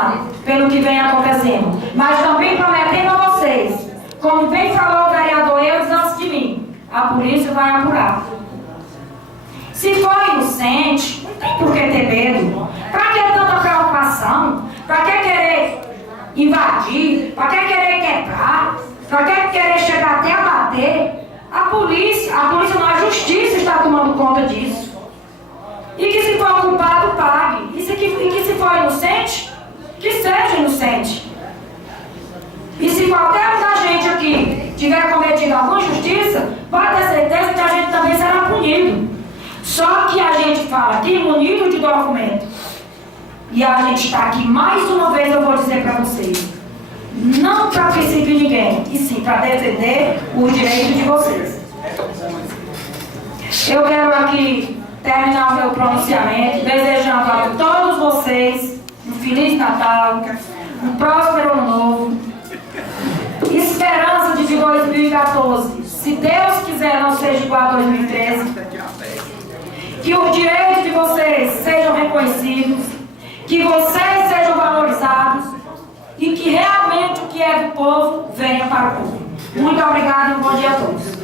passando, pelo que vem acontecendo, mas também prometendo a vocês, como bem falou o vereador Eudes antes de mim, a polícia vai apurar. Se for inocente, não tem por que ter medo. Para que tanta preocupação? Para que querer invadir? Para que querer quebrar? Para que querer chegar até a bater? A polícia não, a justiça está tomando conta disso. E que se for culpado, pague. E que se for inocente, que seja inocente. E se qualquer um da gente aqui tiver cometido alguma injustiça, pode ter certeza que a gente também será punido. Só que a gente fala aqui munido de documento. E a gente está aqui mais uma vez, eu vou dizer para vocês, não para perseguir ninguém, e sim para defender os direitos de vocês. Eu quero aqui terminar o meu pronunciamento desejando a todos vocês um Feliz Natal, um próspero Ano Novo, esperança de 2014, se Deus quiser não seja igual a 2013, que os direitos de vocês sejam reconhecidos, que vocês sejam valorizados e que realmente o que é do povo venha para o povo. Muito obrigado e um bom dia a todos.